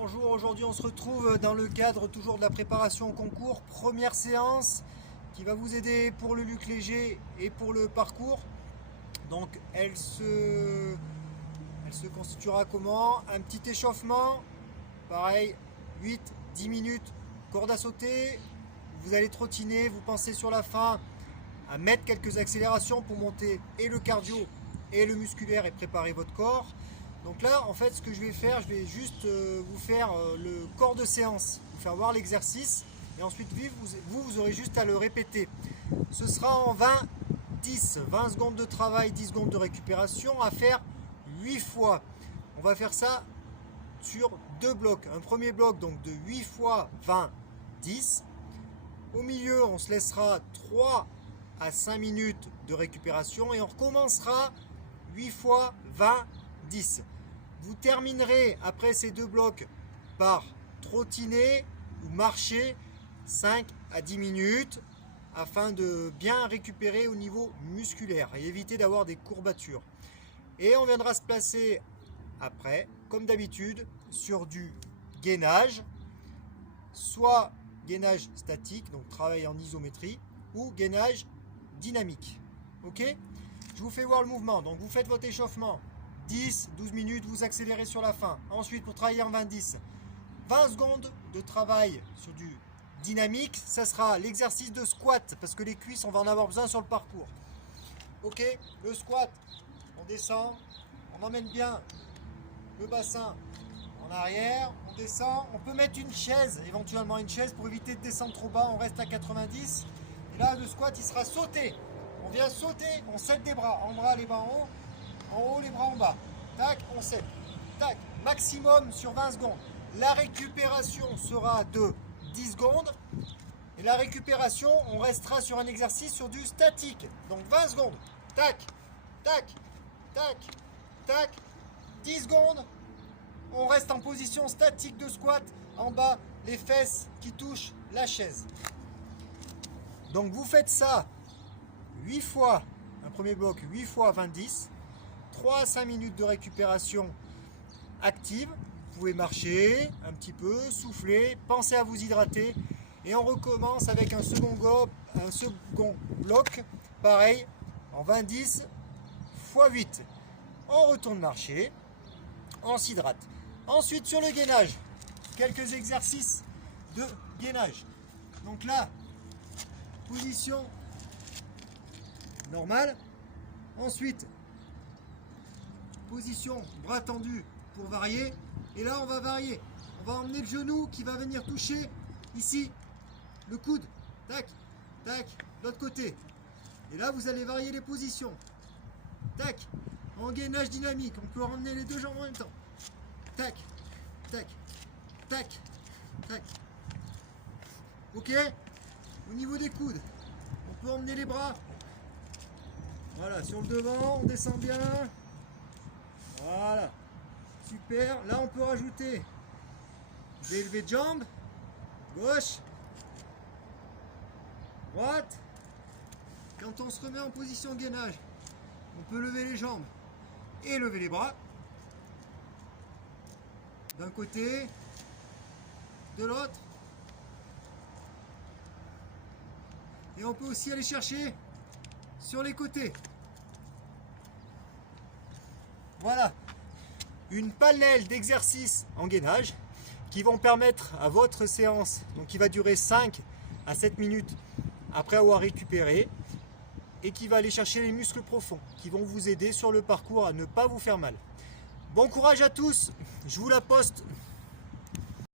Bonjour, aujourd'hui on se retrouve dans le cadre toujours de la préparation au concours. Première séance qui va vous aider pour le luc léger et pour le parcours. Donc elle se constituera comment? Un petit échauffement, pareil, 8-10 minutes, corde à sauter. Vous allez trottiner, vous pensez sur la fin à mettre quelques accélérations pour monter et le cardio et le musculaire et préparer votre corps. Donc là, en fait, ce que je vais faire, je vais juste vous faire le corps de séance, vous faire voir l'exercice, et ensuite vous aurez juste à le répéter. Ce sera en 20 secondes de travail, 10 secondes de récupération, à faire 8 fois. On va faire ça sur deux blocs. Un premier bloc donc de 8 fois 20, 10. Au milieu, on se laissera 3 à 5 minutes de récupération et on recommencera 8 fois 20, 10. Vous terminerez après ces deux blocs par trottiner ou marcher 5 à 10 minutes afin de bien récupérer au niveau musculaire et éviter d'avoir des courbatures. Et on viendra se placer après, comme d'habitude, sur du gainage, soit gainage statique, donc travail en isométrie, ou gainage dynamique. Ok? Je vous fais voir le mouvement. Donc vous faites votre échauffement. 10-12 minutes, vous accélérez sur la fin. Ensuite, pour travailler en 20-10, 20 secondes de travail sur du dynamique. Ça sera l'exercice de squat, parce que les cuisses, on va en avoir besoin sur le parcours. Ok, le squat, on descend, on emmène bien le bassin en arrière, on descend. On peut mettre une chaise, éventuellement une chaise, pour éviter de descendre trop bas. On reste à 90. Et là, le squat, il sera sauté. On vient sauter, on cède des bras. En bras, les bras en haut, les bras en bas. Tac, on cède. Tac, maximum sur 20 secondes. La récupération sera de 10 secondes. Et la récupération, on restera sur un exercice sur du statique. Donc 20 secondes. Tac, tac, tac, tac. 10 secondes. On reste en position statique de squat. En bas, les fesses qui touchent la chaise. Donc vous faites ça 8 fois, un premier bloc 8 fois 20-10. 3 à 5 minutes de récupération active. Vous pouvez marcher un petit peu, souffler, pensez à vous hydrater. Et on recommence avec un second bloc, pareil, en 20-10 x 8. On retourne marcher, on s'hydrate. Ensuite sur le gainage, quelques exercices de gainage. Donc là, position normale. Ensuite, position bras tendus pour varier. Et là, on va varier. On va emmener le genou qui va venir toucher ici le coude. Tac, tac, de l'autre côté. Et là, vous allez varier les positions. Tac, en gainage dynamique. On peut emmener les deux jambes en même temps. Tac, tac, tac, tac. Ok? Au niveau des coudes, on peut emmener les bras. Voilà, sur le devant, on descend bien. Voilà, super. Là, on peut rajouter des levées de jambes, gauche, droite. Quand on se remet en position gainage, on peut lever les jambes et lever les bras. D'un côté, de l'autre. Et on peut aussi aller chercher sur les côtés. Voilà, une panelle d'exercices en gainage qui vont permettre à votre séance, donc qui va durer 5 à 7 minutes après avoir récupéré, et qui va aller chercher les muscles profonds, qui vont vous aider sur le parcours à ne pas vous faire mal. Bon courage à tous, je vous la poste